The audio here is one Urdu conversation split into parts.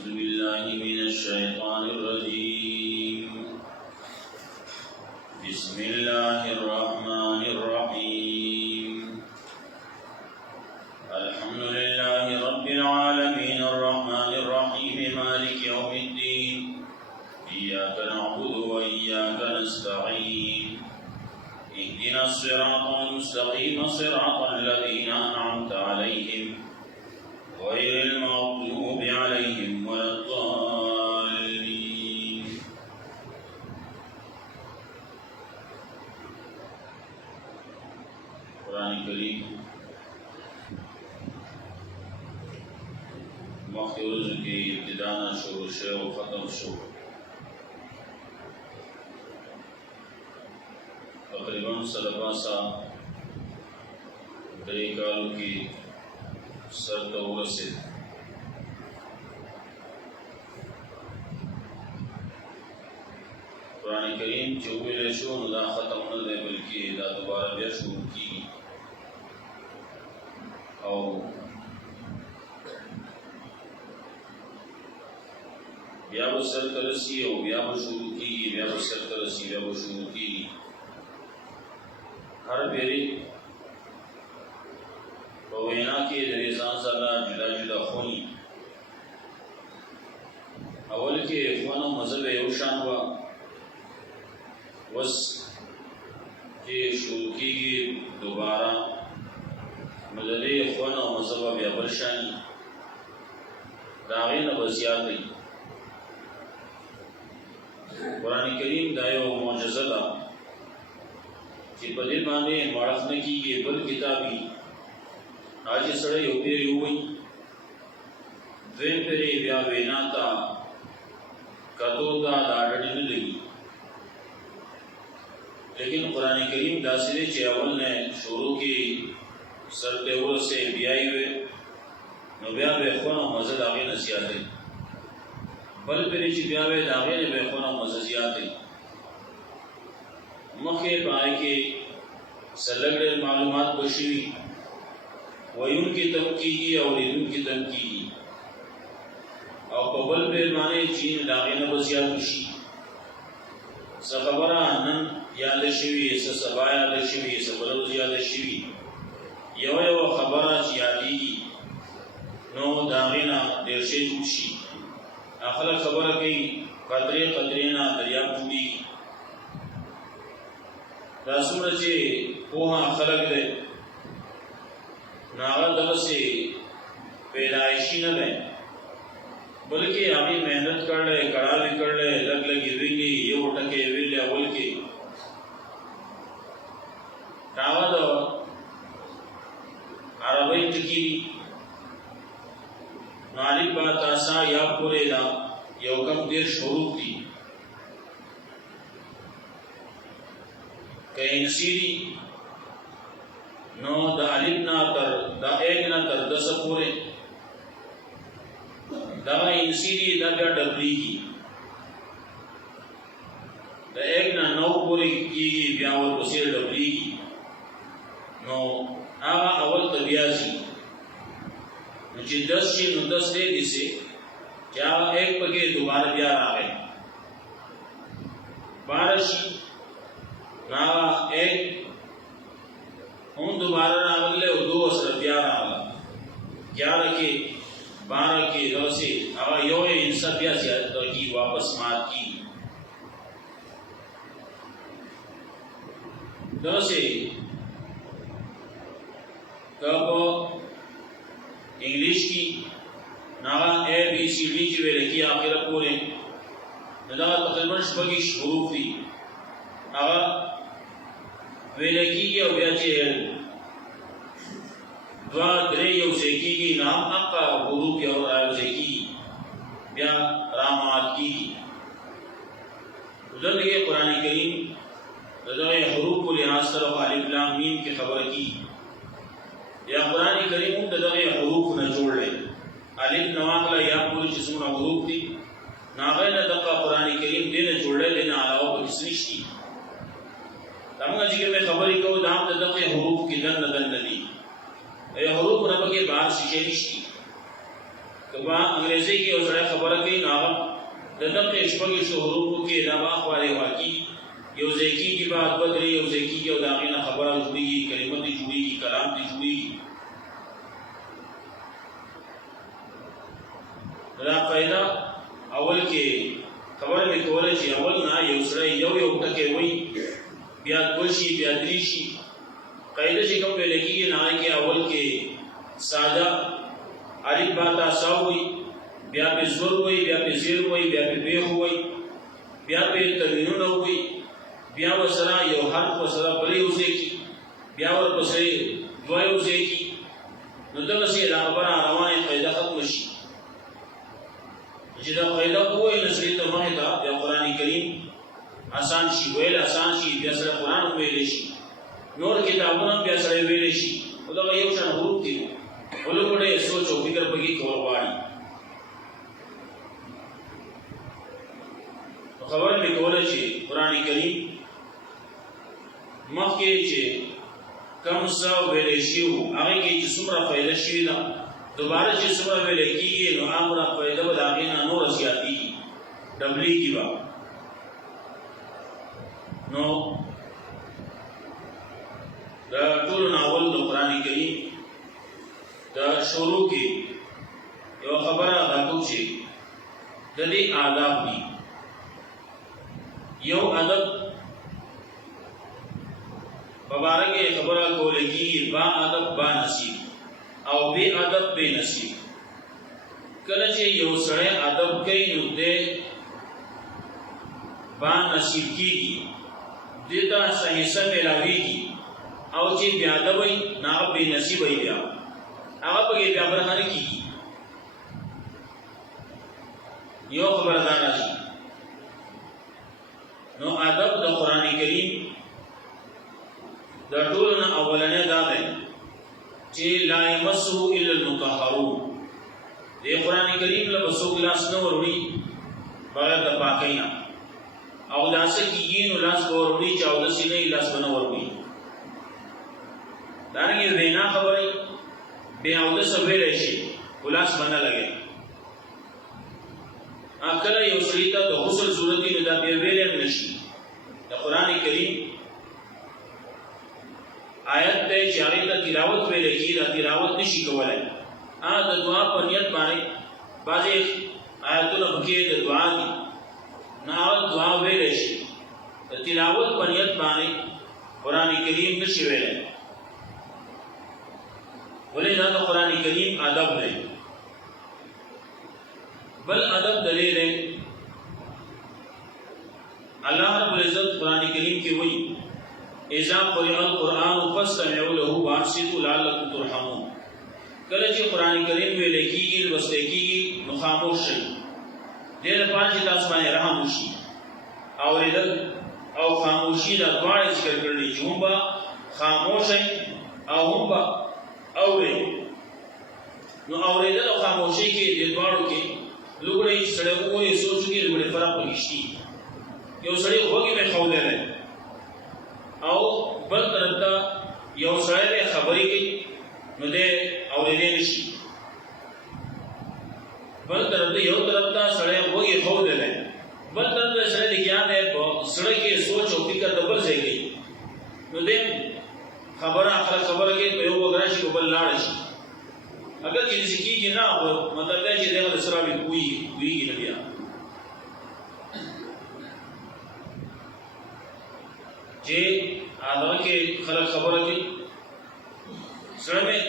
أعوذ بالله من الشيطان الرجيم بسم الله الرحمن الرحيم الحمد لله رب العالمين الرحمن الرحيم مالك يوم الدين إياك نعبد وإياك نستعين اهدنا الصراط المستقيم صراط الذين أنعمت عليهم غير المغضوب عليهم ولا الضالين قرآن کریم مخکې ورځو کې ابتدا نه شروع شوی او ختم شو تقریبا سلباسا درې کالو کې سر ته ورسېد قرآن کریم چې وویلی شو نو دا ختم نه دی بلکې دا دوباره بیا شروع کېږي او بیا به سر ته رسي او بیا به شروع کېږي بیا به سر ته رسي بیا به شروع کېږي هر پیری په وینا کې د ځان سره جدا جدا خوني اول کې خونه مذهب یو شان و وس چې شروع کېږي دوباره مدلې خونه مذهب بیا بل شان د هغې نه به زیات دی قرآن کریم دا یو معجزه ده چې په دې باندې مړښت نه کېږي بل کتابي آج سڑے یو پیری ہوئی دویم پیری بیا وینا تا کتو تا داڑھڑی نہ لگی لیکن قرآن کریم داسلے چے اول نے شروع کی سر تیور سے بیائی ہوئے نو بیا بے خون و مزد آگے نسیاتے بل پیری چی بیا بے داگے نے بے خون و مزدیاتے مخی پائے کے سلگڑے معلومات بشوی ویون کی تم کیږي او لیدون کی تم کیږي او په بل پیمانه چین داغه نه بزیات شي څه خبره نن یاد شوي څه سبا یاد شوي څه بل یاد شوي یو خبره چې یادېږي نو داغه نه ډېر شي جوړ شي اخله خبره کوي قدرې قدرې نه دریاب جوړي دا څومره چې په خلک دې ناغل دغه سے پیدائشی نه ده بلکې هغه مهنت کړل کړهوی کړل لګ لګي ویلي یو ټکه ویلي اول کې ناغل عربی ټکی نالی با تاسا یا پورې دا یو کم ډیر شروع دي کینسی نو دا الف نا تر دا ایک نا تر 10 پورے دا انسیری دا بیا ڈبلی کی دا ایک نا 9 پورے کی بیا ور پسیر ڈبلی کی نو آغا اول تبیازی نو چی 10 شی نو 10 دے دیسے چی آغا ایک پکے دوبارہ بیا آگئے 12 شی ناغا ایک ہم دوبارہ راغلے اور 2 اثر بیا راغلا 11 کے 12 کے 2 سے اگر یو انسا بیا زیادت کی واپس مات کی 2 سے کب انگلیش کی ناغا اے بی سی ڈی کی ویلے کی آخر پورے ندا تقریباً شپگی حروف دی اگر ویلے کی گیا او بیا چی دوا درے یو سے کی گی نام اقا حروف یا او سے کی بیا رامات کی دلگے قرآن کریم دلگے حروف کو لحاظ طرف الف لام میم کی خبر کی یا قرآن کریم دلگے حروف نہ جوڑ لے الف نواقلہ یا پوری جسمنا حروف دی ناغین دقا قرآن کریم دینا جوڑ لے دینا علاوہ پر کس نشتی تمہیں جگہ میں خبری کو دام دقا حروف کی دن ندی اے حروف نبا کے باہر شیشے نشتی کبا انګریزي کې اوسره خبره کوي نو د دغه شپږ حروف کې دا واخوالي واقعي یو ځکه کې بعد بدري یو ځکه کې او دا غینه خبره جوړیږي کلمه دي جوړیږي کلام دي جوړیږي دا پیدا اول کې خبره مې کوله چې اول نه یو سره یو ټکی وای بیا دوشي بیا دریشي قاعده چې کوم ویل کېږي نه کې اول کې ساده الف با تا ساوي بیا په زور وای بیا په زیر وای بیا په بیخ وای بیا په تنوینونه وای بیا وسره یو حرف وسره بلې وځي بیا ورپسې دوی وځي نو دغه سي خبره روانه قاعده ختم شي چې دا قاعده کوی نسلی ته مه دا د قران کریم آسان شي ویل آسان شي بیا سره قران ویل شي نور کتابونه بیا سره ویل شي دا یو شان حروف دي ولوګړې سوچ او فکر پکې کول غواړي خبره مې کوله چې قران کریم مخکې چې کوم څه ویل شي هغه کې چې څومره فائدہ شي دا دوباره چې څومره ویل کېږي نو هغه فائدہ به هغه نه نور زیاتېږي ډبلې کی با نو دا ټول ناول د قران کریم دا شروع کې یو خبره راکو چې د دې آداب دي یو ادب مبارکه خبره کولږي با ادب با نصیب او بے ادب بے نصیب کله چې یو سره ادب کوي نو دې با نصیب کیږي دته صحیح سم ملاويږي او چې بیا ادب وي نه بے نصیب وي بیا هغه په بیا برخه کیږي یو خبره ده راځي نو ادب د قران کریم د ټولنه اولنې دا ده چې لا یمسو الا المطهرون د قران کریم له وسو ګلاس نو وروړي بغیر د پاکینا او داسې کیږي نو لاس وروړي چې او د سینې لاس بنو وروړي دا نه وینا خبرې بیا او د سویل شي ګلاس باندې لګي اکل یو شریطه د غسل ضرورت دی دا بیا ویلې نشي د قران کریم آیت ته جاری ته تلاوت ویلې کی دا تلاوت نشي کولای د دعا په نیت باندې بعضی آیتونه کې د دعا دي نه دعا ویلې شي د تلاوت په نیت باندې قران کریم نشي ویلې ولې دا د قران کریم ادب دی بل ادب دلیل ہے اللہ رب العزت قرآن کریم کی وہی اذا قرئ القرآن فاستمعوا له وانصتوا لعلكم ترحمون کله چې قرآن کریم ویل کېږي لوستل کېږي نو خاموش شئ دې لپاره چې تاسو باندې رحم وشي اورېدل او خاموشي دا دواړه ذکر کړل چې هم به خاموش او هم به اورئ نو اورېدل او خاموشي کې دې دواړو کې لوګړې سره وګوري سوچ کې لوګړې فرق پکشتي یو سړی وګي په خوله نه او بل طرف ته یو سړی خبرې کوي نو دې اورېدې نشي بل طرف ته یو طرف ته سړی وګي خوله نه بل طرف ته سړی لګیا نه په سړی کې سوچ او فکر ډبل ځای کوي نو دې خبره کوي په یو وګرا شي بل لاړ شي اگر چې ذکی نه هو مطلب دی چې دغه سره وي کوي نه بیا چې اده کې خلک خبره کوي سره مې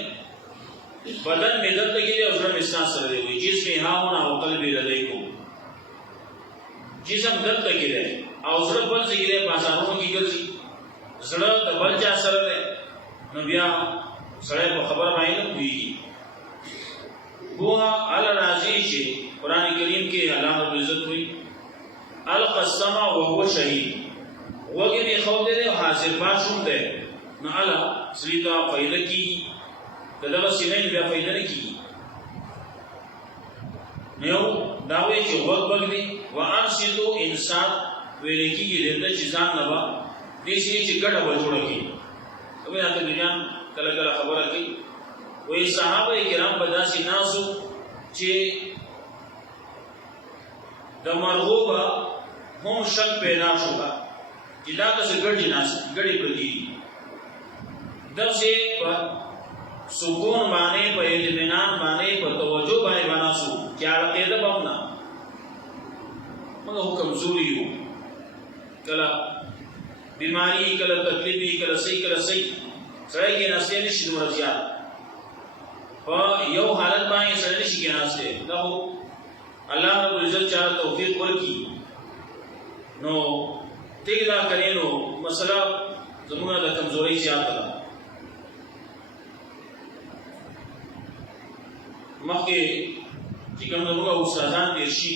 بدن میں درد کې او سره مې سانس سره دی جس میں هاونه او قلب لدیکو جسم درد کې دی او سره بل څه کې دی بازارونو کې ګرځي زړه د بل چا سره دی نو بیا سره په خبره باندې کوي بوها علی راضی چې قران کریم کې الله رب عزت وی القسم وهو شهید وګي به خو دې حاضر باشوم ده نو الا سریتا فائدہ کی دغه سینې بیا فائدہ نه کی نو دا وی چې وګ بغلی وانسیتو انسان ویل کیږي د ځان نه با دې چې ګډه وجوړه کی او یا ته دنیا کله کله خبره کوي وی صحابه کرام په داسې ناسو چې د مرغوبه هم شک پیدا شو چې دا څه ګډي پردي دغه په سکون باندې په اطمینان باندې په توجه باندې بناسو چې اړه دې بمنا موږ کمزوري یو کله بیماری کله تکلیفي کله صحیح سره کې ناسې نشي دومره زیات په یو حالت باندې سره نشي کې ناسې دا الله رب العزت چا توفیق ورکړي نو تیګه کړي نو مسله زموږه د کمزوري زیاته ده مخکې چې کوم زموږ استادان تیر شي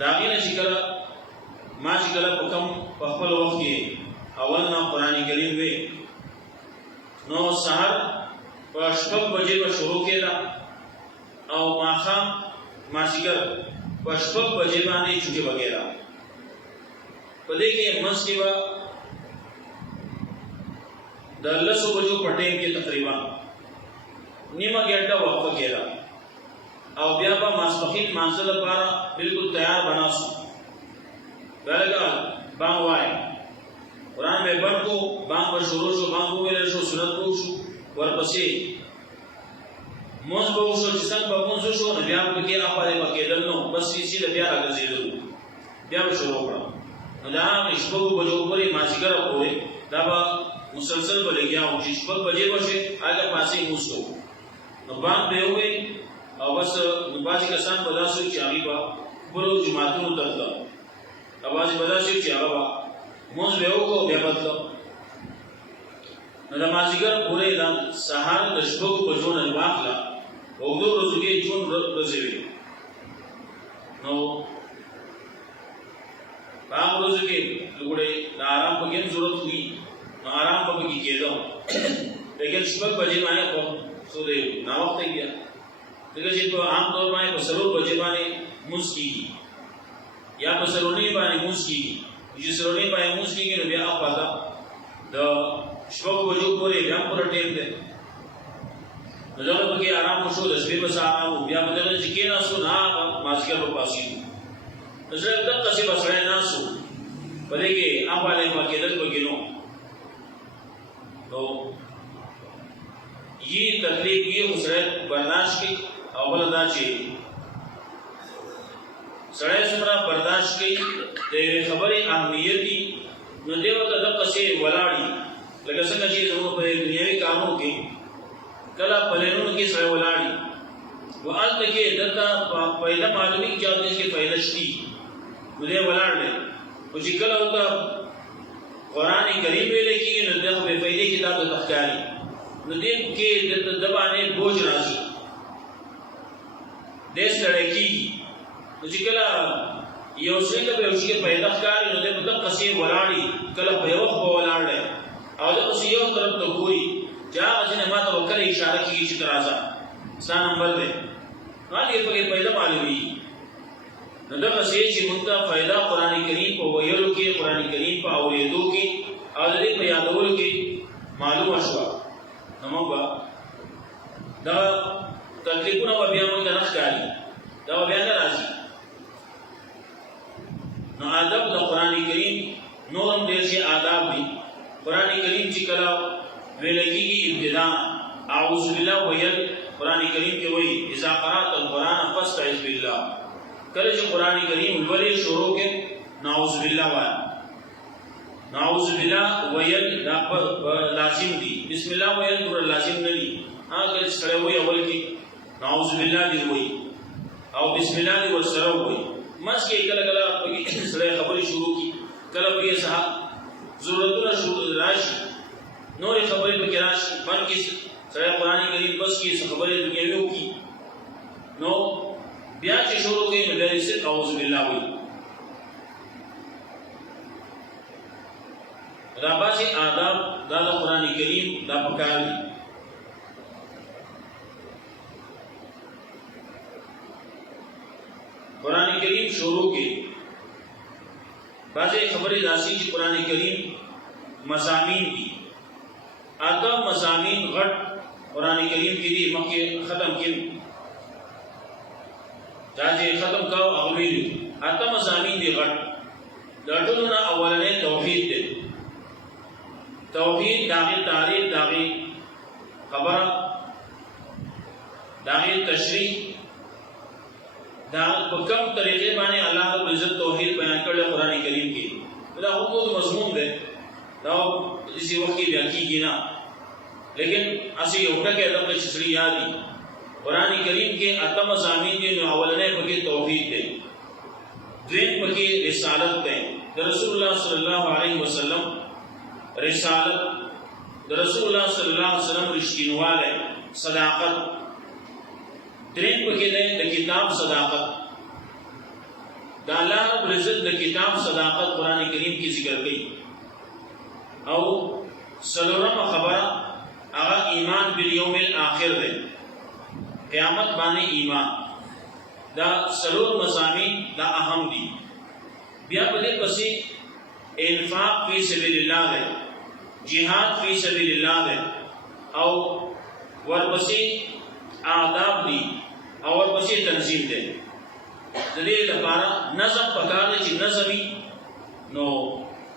دا غینه چې کله ما چې کله په کوم په خپل وخت کې اول نه قرآن کریم وې نو سحر په شپږ بجې به شروع کېده او ماښام مازدیګر په شپږ بجې باندې چوټي وغیرہ په دې کې منځ کې به د 10 بجو په ټیم کې تقریبا نیمه ګنټه وقفه کېده او بیا به ماسپخین مانځه لپاره بالکل تیار بناسو دلګه بانګ وای قرآن به بند کو بانګ به شروع شو بانګ ویل شو سنت کو شو ورپسې موږ به وشو چې څنګه به موږ شو نو بیا به کې اخباره پکېدل نو بس چې بیا راځېدل بیا به شروع کړو نو دا شپږ بجو پورې مازیګر پورې دا به مسلسل به لګیاو چې شپږ بجې وشي هغه پاسې موږ نو باندې به وي او بس نو باندې کسان په داسو چې هغه به بلو جماعتونو درته اواز په داسو چې هغه موږ به وکړو بیا بدلو نو د مازیګر پورې د سهار د شپږ بجو نه واخلا او د ورځې کې جون ورځې نو هغه ورځې کې لګړې د آرام په کې ضرورت وي نو آرام په کې کېدو لیکن شپږ بجې باندې په سو دی نو وخت کې دغه چې په عام طور باندې په سرور بجې باندې مسکی یا په سرونی باندې مسکی چې سرونی باندې مسکی کې بیا اخواته د شپږ بجو پورې بیا پوره ټیم دی نو دغه په کې آرام وشو د شپې په آرام بیا په دغه چې کې ناسو نه مازیګر په پاسې زه دغه څه بسړای ناسو په دې کې اخواله په کې دغه کې نو یہ تکلیف یہ سړی برداشت کی او بل دا چې سړی څومره برداشت کوي د خبرې اهمیت دي نو دی ورته دغه څه ولاړی لکه څنګه چې زموږ په دنیوي کارونو کې کله پلانونو کې سړی ولاړی وانت کې دغه پیدا معلومي چې د دې پیدا شتي نو دی ولاړل او چې کله وته قرآن کریم ویل کېږي نو دغه په فائدې کتاب د تخکاری نو دې کې د دبانې بوج راځي دیس لړکی نو چې کله یو څه ته یو شی پیدا ښکاري نو دې په دغه څه ولاړی کله په یو خو ولاړل او دغه څه یو طرف ته ګوري چې هغه څه ما ته وکړي اشاره کوي چې راځه ځان نمبر دی نو دې په پیدا معلومي نو دغه څه چې موږ ته فائدہ قرآن کریم په ویلو کې قرآن کریم په اورېدو کې او دې په یادولو کې معلومه شو نو موږ دا تکلیفونه بیا موږ ته نښکاري دا بیا نه راځي نو ادب د قرآن کریم نورم ډېر شي آداب دي قرآن کریم چې کله ویل کېږي ابتدا اعوذ بالله ویل قرآن کریم کې وایي اذا قرأت القرآن فاستعذ بالله کله چې قرآن کریم ولې شروع کې نعوذ بالله وایي نعوذ بالله ویل دا لازم دي بسم الله ویل ډېر لازم نه دي هغه سره وی اول کې نعوذ بالله دی وی او بسم الله دی ورسره وی مس کې کله کله سره خبرې شروع کی کله به صح ضرورتونه شروع راشي نور خبرې به راشي بل کې سره قرآن کریم بس کې خبرې دنیاوي کی نو بیا چې شروع کې نو بیا یې نعوذ بالله وی دا باسي آداب دا قرآن کریم دا پکار دي قرآن کریم شروع کې بعضې خبرې داسې چې قرآن کریم مضامین دي آداب مضامین غټ قرآن کریم کی دی مکی ختم کیم چاچے ختم کاو اغویلی اتم مضامین دی غٹ لٹولنا اولنے توحید دے توحید داغی تعریف داغی خبر داغی تشریح دا کم طریقے بانے اللہ رب العزت توحید بیان کرلے قرآن کریم کی دا حکومت مضمون دے دا اسی وقت کی بیان کی گینا لیکن اسی اوٹا کے ادب تشریح یادی قرآن کریم کے اتم مضامین دے جو اولنے پکی توحید دے دوین پکی رسالت دے رسول اللہ صلی اللہ علیہ وسلم رسالت رسول اللہ صلی اللہ علیہ وسلم رشتینوال ہے صداقت درین پکی دے دا کتاب صداقت دا اللہ رب العزت دا کتاب صداقت قرآن کریم کی ذکر گئی او سلورم خبر اغا ایمان بالیوم الاخر دے قیامت بانے ایمان دا سلور مضامین دا اہم دی بیا بدے پسی انفاق فی سبیل اللہ دے جہاد فی سبیل اللہ دے او ورپسی آداب دی اور پسی تنظیم دے دلیل لپارا نظم پکار دے چی نظمی نو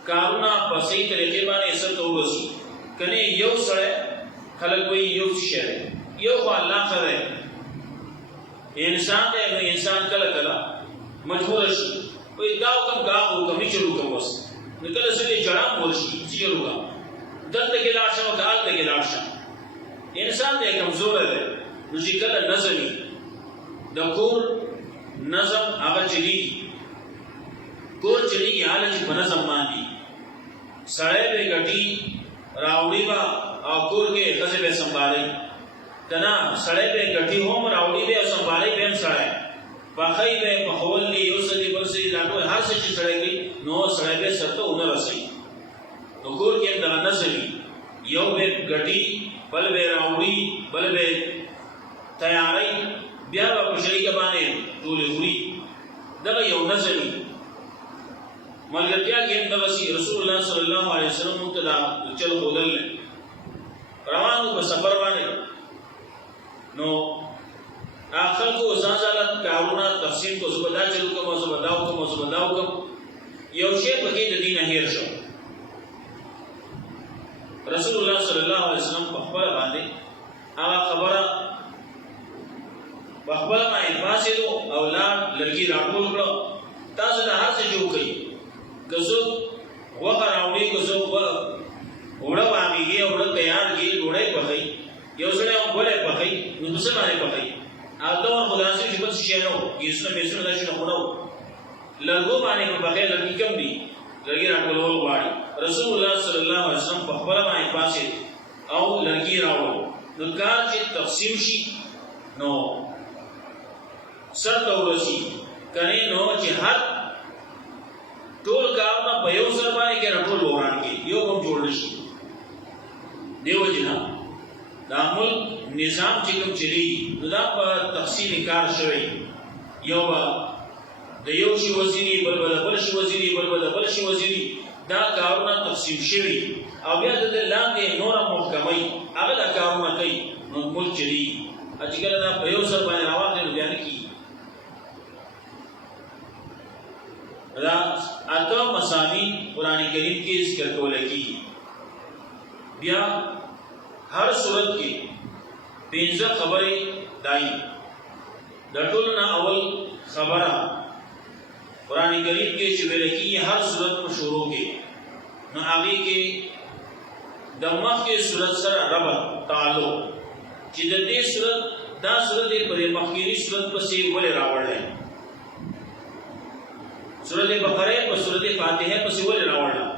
کارونا پسی طریقے بانے اثر تو رسی کنے یو سڑے خلق کوئی یو شہر ہے یو خواہ اللہ خر ہے انسان دے اگر انسان کلا کلا مجبور شی کوئی گاو کم گاو کم نیچلو کم وس نکل سلی جڑام بولشی چیلو کم دل تکی لاشا و کال تکی لاشا انسان دے کمزور ہے نوشی کلا نظمی دا کور نظم آغا چلی کور چلی حالا چی بنظم ماندی سڑے بے گٹی راوڑی با کور کے خزے بے سنبھالی کنا سڑے بے گٹی ہوم راوڑی بے سنبھالی بے ہم سڑے پاخی بے پخول لی یو سدی برسی لاکو ہر سے چی سڑے گئی نو سڑے بے سر تو انہ رسی تو کور کے اندر نظمی یو بے گٹی بل بے راوڑی بل بے تیاری بیا با پشری کے بانے دولی ہوئی دغا یو نظمی ملگرتیا کے اندغسی رسول اللہ صلی اللہ علیہ وسلم مقتدا چل خودل لے روانو بسفر بانے نو آخر کو زازالت کارونا تقسیم کو زبدا چلو کم و زبداو کم و زبداو کم یو شیئر بکی دین احیر شو رسول اللہ صلی اللہ علیہ وسلم بخبر بانے آغا خبر بخبر مائن پاسے دو اولاد لڑکی راکول کرو تازہ دا ہر سے جو کئی کسو وقت راوڑی کسو اوڑا باقی گئی اوڑا تیار کی اوڑای پخی یو سڑے ہم بولے پخی نبسے مانے پخی آتا ہم خدا سے شبت شیئنو یسنا میسنا دا شنو خونو لرگو بانے پخی لرگی کم دی لرگی راکول ہو گواری رسول اللہ صلی اللہ علیہ وسلم پخبرہ مائن پاسے او لرگی راوڑ نکار چی تقسیم شی نو سر تورسی کنے نو چی حد ٹول کارنا پیو سر بانے کہ رٹول بوران کے یو کم جوڑ نشی دیو جنا دا ملک نظام چکم چلی دا پا تقسیم کار شوئی یو با دا یو شی وزیری بل شی وزیری بل شی وزیری دا کارونا تقسیم شوئی او بیا دا لان دے نورا محکمی اغلا کارونا کئی نو ملک چلی اچکل دا پیو سر بانے راوان دے بیان کی دا اتو مسامین قرآن کریم کی ذکر کولے کی بیا ہر صورت کی پینزہ خبریں دائی دٹولنا اول خبرہ قرآن کریم کے شبیلے کی ہر صورت کو شروع کے نو آگے کے دمخ کے صورت سر ربط تعلق چی دے صورت دا صورت پر مخیری صورت پر سے بولے راوڑ ہے سورت بقرہ پر سورت فاتحہ پر سورت راوڑا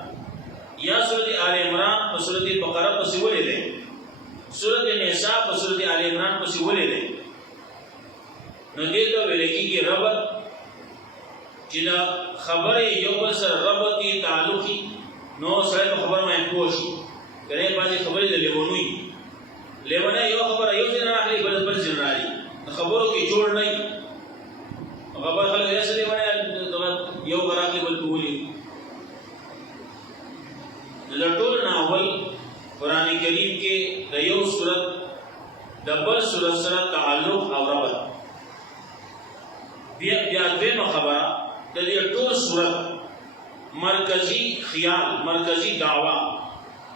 یا سورت آل عمران پر سورت بقرہ پر سورت دے سورت نساء پر سورت آل عمران پر سورت دے نو دیتو بلکی کی ربط چینا خبر یو سر ربطی تعلقی نو سرائے پر خبر میں پوشی کرنے پاسی خبری دے لیونوی لیونے یو خبر یو زن راہلی بل زن راہلی خبروں کی جوڑ نہیں خبر خلق ایسا لیونے یو براکی بل پولی لٹول ناول قرآن کریم کے دیو صورت دبل صورت سره تعلق او ربط بیا دویمه خبره د دې ټول صورت مرکزی خیال مرکزی دعوا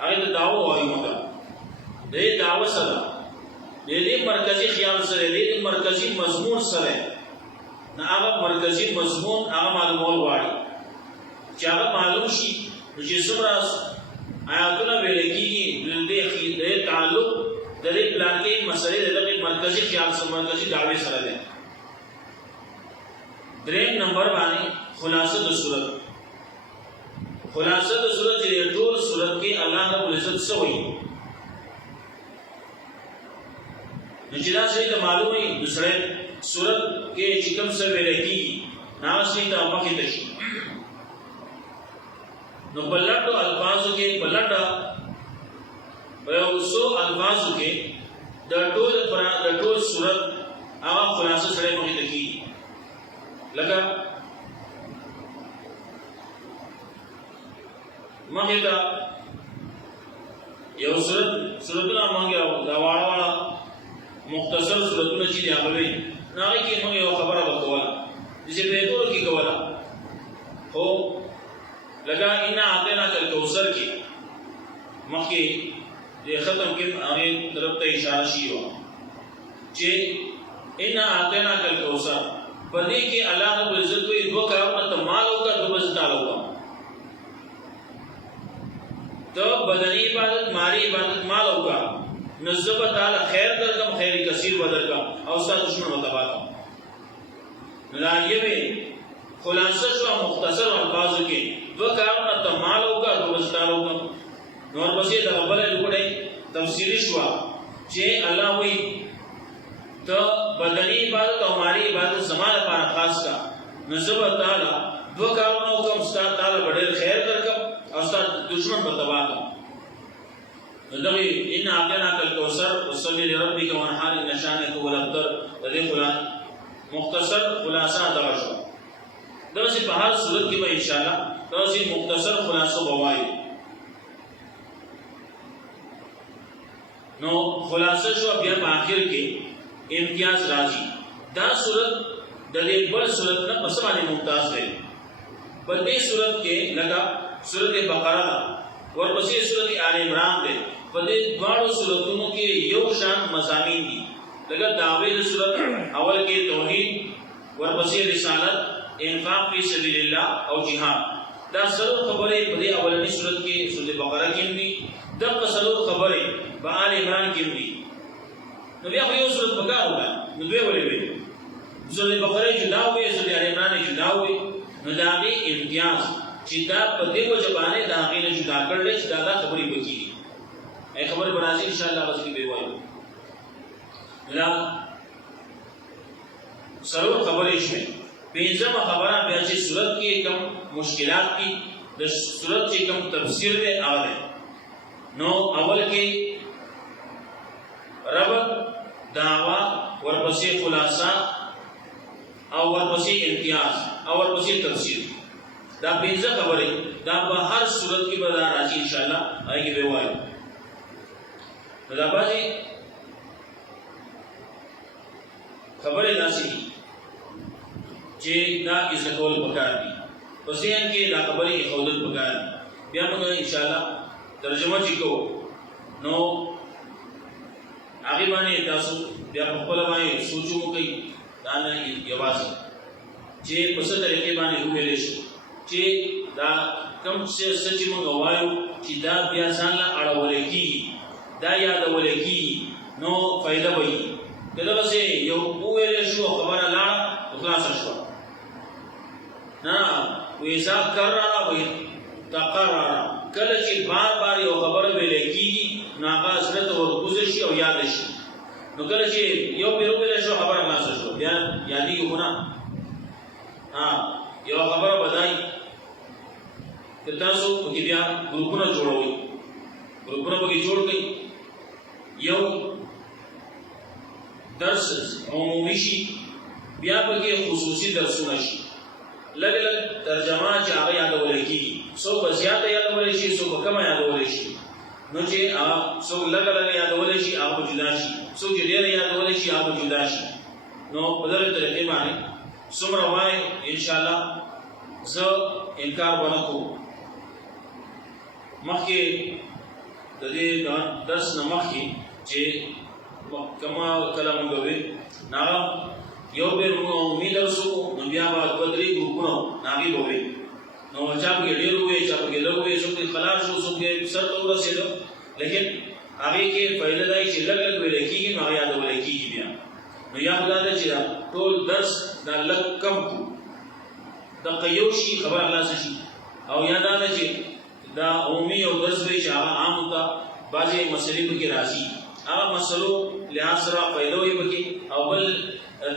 هغه د دعوا وایي موږ د دعوا سره د دې مرکزی خیال سره د دې مرکزی مضمون سره نه هغه مرکزی مضمون هغه معلومول غواړي چې هغه معلوم شي چې څومره آیاتونه ویل کېږي د دې تعلق د دې پلان کې مسلې د مرکزی خیال سره مرکزی دعوی سره ده. دریم نمبر باندې خلاصه د صورت خلاصه د صورت چې ټول صورت کې الله رب العزت سوې نو چې دا څه معلومه د سره صورت کې چې کوم څه ویل کېږي ناسې ته مخې ته شي نو بلټو الفاظو کې بلټا ویوسو الفاظو کې د ټول صورت هغه خلاصه سره مخې ته کېږي لکه مخې ته یو صورتونه مونږ دا واړه مختصر صورتونه چې دی هغه وي نو هغه کې موږ یو خبره وکوله چې په ټول کې کوله خو لگا ان اعطینا الکوثر کی مخکې د ختم کې هغه طرف ته اشاره شي و چې ان اعطینا الکوثر پدې کې الله رب عزت کوئی دو کارونه ته مال او کا دو بز تعالی و تو بدنی عبادت مالی عبادت مال او کا نزب تعالی خیر درکم خیر کثیر بدر کا او ستا دشمن متبا کا ملایوی خلاصه شو مختصر الفاظو کې دو کارونه ته مال او کا دو بز تعالی و نور پسې د بل لوړې تفصیلی شو چې الله وی تو بدنی عبادت او مالی عبادت زمانه لپاره خاص کا نزب تعالی دو کارونه کوم ستاسو تعالی ډېر خیر درکم او ستاسو دشمن په تباہ کا دغه ان اعطینا الکوثر وصلی لربک وانحر ان شانک هو الابتر دغه قرآن مختصر خلاصہ دغه شو دغه په هر صورت کې به ان شاء الله دغه مختصر خلاصو بوایو نو خلاصہ شو بیا په اخر کې امتیاز راځي دا صورت د دې بل صورت نه پس باندې ممتاز دی په دې صورت کې لکه سورۃ بقرہ ورپسې سورۃ آل عمران دی په دې دواړو صورتونو کې یو شان مضامین دي لکه دعوی د صورت اول کې توحید ورپسې رسالت انفاق فی سبیل الله او جهاد دا سره خبرې په دې اولنی صورت کې سورۃ بقرہ کې دي دغه سره خبرې په آل عمران کې دي نو بیا یو صورت پکار وای نو دوی ولې وي سورۃ بقرہ جدا وي سورۃ آل عمران جدا وي نو دا به امتیاز چې دا په دې وجه باندې دا غیر جدا کړل چې دا خبرې وکړي ای خبرې برازي ان شاء الله غوښتي به وایو دا سره خبرې شي پنځمه خبره بیا چې صورت کې کوم مشکلات دي د صورت چې کوم تفسیر دی هغه نو اول کې ربط دعوا ورپسې خلاصہ او ورپسې امتیاز او ورپسې تفسیر دا پنځه خبرې دا په هر صورت کې به راځي ان شاء الله هغه به وایو دا باندې خبرې داسې چې دا عزت کول پکار دي پسې ان کې دا خبرې خودت پکار دي بیا موږ ان شاء الله ترجمه وکړو نو هغه باندې تاسو بیا په خپل باندې سوچو کوي دا نه یوازې چې په څه طریقې باندې ویل شي چې دا کوم څه چې موږ وایو چې دا بیا ځانله اړول کیږي دا یادول کیږي نو فائدہ وي دغه څه یو ویل شو خبره لاړه خلاص شو نه وې ځا کرا وې تقرر کله چې بار بار یو خبره ویل کیږي ناغه حضرت ورغوز شي او یاد شي نو کله چې یو پیرو ویل شو خبره خلاص شو بیا یادی وونه یو خبره بدای تاسو کې بیا ګروپونه جوړوي ګروپونه به جوړ کړئ یو درس عمومي شي بیا به خصوصي درسونه شي لږ ترجمه چې هغه یادول کیږي سو به زیاته یادول شي سو به کم یادول شي نو چې څوک لږه لږه یادولی شي هغه به جدا شي، څوک چې ډېر یادولی شي هغه به جدا شي. نو په دغه طریقې باندې څومره وایي انشاءالله زه انکار به نه کوم. مخکې د دې درس نه مخکې چې کومه کله مونږ وې هغه یو بیر مونږ عمومي درس وکړو، نو بیا به دوه درې ګروپونه هغې به وې، نو چا پکې ډېر ووې چا پکې لږ ووې، څوک پکې خلاص شو څوک پکې سر ته ورسېده، لیکن هغې کې فایده دا چې لږ لږ ویلی کېږي نو هغه یادولی کېږي. بیا نو یا خو دا ده چې دا ټول درس دا لږ کم کړو، دقه یو شي خبر خلاصه شي، او یا دا ده چې دا عمومي یو درس وي چې هغه عامو ته بعضې مسلې پکې راځي، هغه مسلو لحاظ سره فایده وي پکې، او بل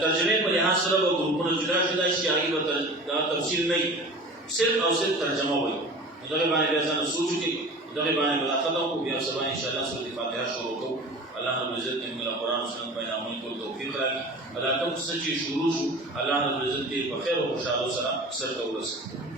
ترجمې په لحاظ سره به ګروپونه جدا جدا شي، هغې به دا تفصیل نه وي، صرف او صرف ترجمه وي. نو دغې باندې بیا ځان سوچ وکړي، دغې باندې به دا ختم کړو، بیا سبا انشاءالله سورة فاتحه شروع کوو. الله رب العزت دې موږ له قرآن او سنت باندې عمل کولو توفیق راکړي، او دا کوم څه چې شروع شو الله رب العزت دې په خیر او خوشحالو سره سرته ورسوي.